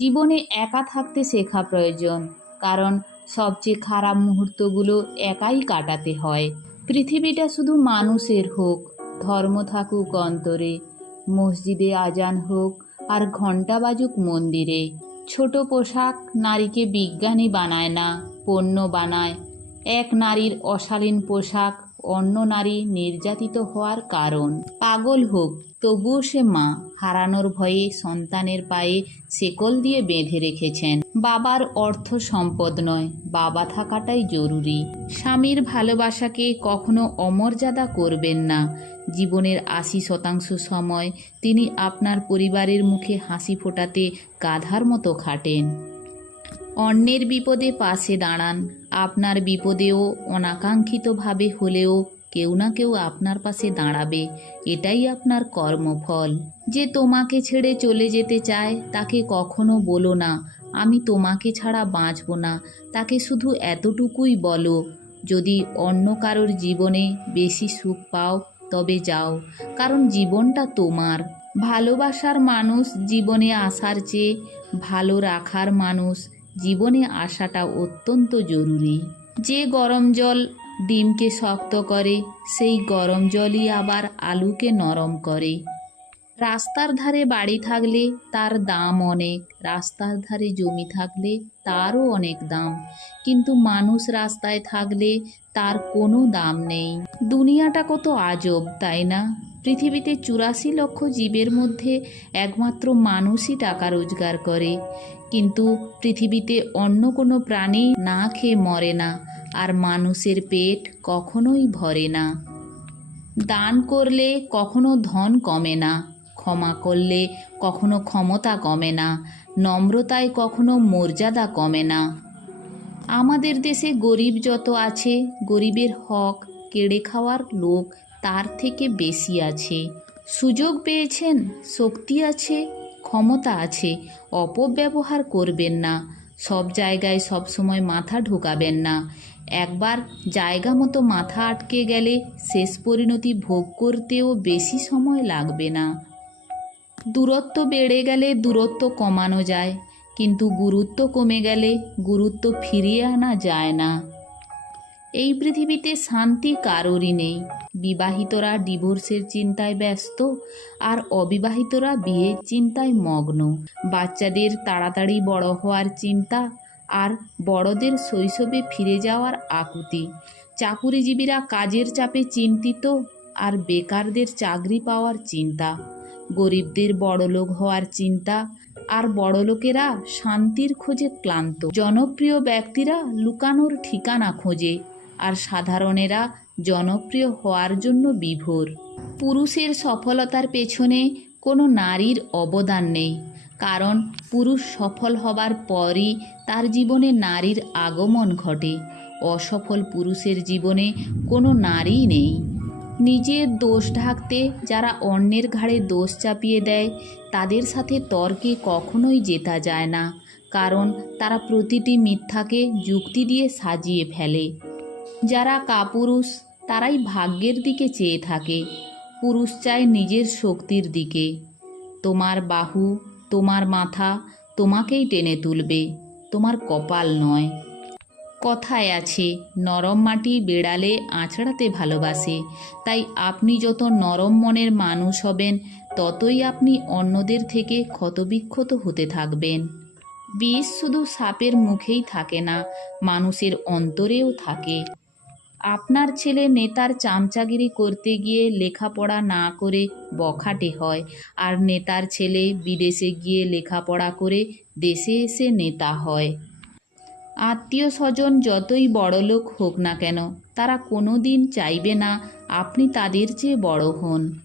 জীবনে একা থাকতে শেখা প্রয়োজন, কারণ সবচেয়ে খারাপ মুহূর্তগুলো একাই কাটাতে হয়। পৃথিবীটা শুধু মানুষের হোক, ধর্ম থাকুক অন্তরে, মসজিদে আজান হোক আর ঘণ্টা বাজুক মন্দিরে। ছোট পোশাক নারীকে বিজ্ঞানী বানায় না, পণ্য বানায়। এক নারীর অশালীন পোশাক অন্য নারী নির্যাতিত হওয়ার কারণ। পাগল হোক, তবুও সে মা। হারানোর ভয়ে সন্তানের পায়ে শেকল দিয়ে বেঁধে রেখেছেন। বাবার অর্থ সম্পদ নয়, বাবা থাকাটাই জরুরি। স্বামীর ভালোবাসাকে কখনো অমর্যাদা করবেন না। জীবনের আশি শতাংশ সময় তিনি আপনার পরিবারের মুখে হাসি ফোটাতে গাধার মতো খাটেন। অন্যের বিপদে পাশে দাঁড়ান। আপনার বিপদেও, অনাকাঙ্ক্ষিতভাবে হলেও কেউ না কেউ আপনার পাশে দাঁড়াবে। এটাই আপনার কর্মফল। যে তোমাকে ছেড়ে চলে যেতে চায়, তাকে কখনো বলো না, আমি তোমাকে ছাড়া বাঁচব না। তাকে শুধু এতটুকুই বলো, যদি অন্য কারোর জীবনে বেশি সুখ পাও, তবে যাও। কারণ জীবনটা তোমার। ভালোবাসার মানুষ জীবনে আসার চেয়ে ভালো রাখার মানুষ জীবনে আসাটা অত্যন্ত জরুরি। যে গরম জল ডিমকে শক্ত করে, সেই গরম জলই আবার আলুকে নরম করে। রাস্তার ধারে বাড়ি থাকলে তার দাম অনেক, রাস্তার ধারে জমি থাকলে তারও অনেক দাম। কিন্তু মানুষ রাস্তায় থাকলে তার কোনো দাম নেই। দুনিয়াটা কত আজব, তাই না? পৃথিবীতে চুরাশি লক্ষ জীবের মধ্যে একমাত্র মানুষই টাকা রোজগার করে। কিন্তু পৃথিবীতে অন্য কোনো প্রাণী না খেয়ে মরে না, আর মানুষের পেট কখনোই ভরে না। দান করলে কখনো ধন কমে না। ক্ষমা করলে কখনো ক্ষমতা কমে না, নম্রতায় কখনো মর্যাদা কমে না। আমাদের দেশে গরিব যত আছে, গরিবের হক, কেড়ে খাওয়ার লোক তার থেকে বেশি আছে। সুযোগ পেয়েছেন, শক্তি আছে, ক্ষমতা আছে, অপব্যবহার করবেন না, সব জায়গায় সবসময় মাথা ঢোকাবেন না। একবার জায়গা মতো মাথা আটকে গেলে শেষ পরিণতি ভোগ করতেও বেশি সময় লাগবে না। দূরত্ব বেড়ে গেলে দূরত্ব কমানো যায়, কিন্তু গুরুত্ব কমে গেলে গুরুত্ব ফিরিয়ে আনা যায় না। এই পৃথিবীতে শান্তি কারোরই নেই। বিবাহিতরা ডিভোর্সের চিন্তায় ব্যস্ত আর অবিবাহিতরা বিয়ের চিন্তায় মগ্ন। বাচ্চাদের তাড়াতাড়ি বড় হওয়ার চিন্তা আর বড়দের শৈশবে ফিরে যাওয়ার আকুতি। চাকুরিজীবীরা কাজের চাপে চিন্তিত আর বেকারদের চাকরি পাওয়ার চিন্তা। গরিবদের বড়লোক হওয়ার চিন্তা, আর বড়লোকেরা শান্তির খোঁজে ক্লান্ত। জনপ্রিয় ব্যক্তিরা লুকানোর ঠিকানা খোঁজে, আর সাধারণেরা জনপ্রিয় হওয়ার জন্য বিভোর। পুরুষের সফলতার পেছনে কোনো নারীর অবদান নেই, কারণ পুরুষ সফল হবার পরই তার জীবনে নারীর আগমন ঘটে, অসফল পুরুষের জীবনে কোনো নারী নেই। নিজের দোষ ঢাকতে যারা অন্যের ঘাড়ে দোষ চাপিয়ে দেয়, তাদের সাথে তর্কে কখনোই জেতা যায় না, কারণ তারা প্রতিটি মিথ্যাকে যুক্তি দিয়ে সাজিয়ে ফেলে। যারা কাপুরুষ, তারাই ভাগ্যের দিকে চেয়ে থাকে, পুরুষ চায় নিজের শক্তির দিকে। তোমার বাহু, তোমার মাথা তোমাকেই টেনে তুলবে, তোমার কপাল নয়। কথায় আছে, নরম মাটি বেড়ালে আঁচড়াতে ভালোবাসে। তাই আপনি যত নরম মনের মানুষ হবেন, ততই আপনি অন্যদের থেকে ক্ষতবিক্ষত হতে থাকবেন। বিষ শুধু সাপের মুখেই থাকে না, মানুষের অন্তরেও থাকে। আপনার ছেলে নেতার চামচাগিরি করতে গিয়ে লেখাপড়া না করে বখাটে হয়, আর নেতার ছেলে বিদেশে গিয়ে লেখাপড়া করে দেশে এসে নেতা হয়। আত্মীয় স্বজন যতই বড়লোক হোক না কেন, তারা কোনো দিন চাইবে না আপনি তাদের চেয়ে বড় হন।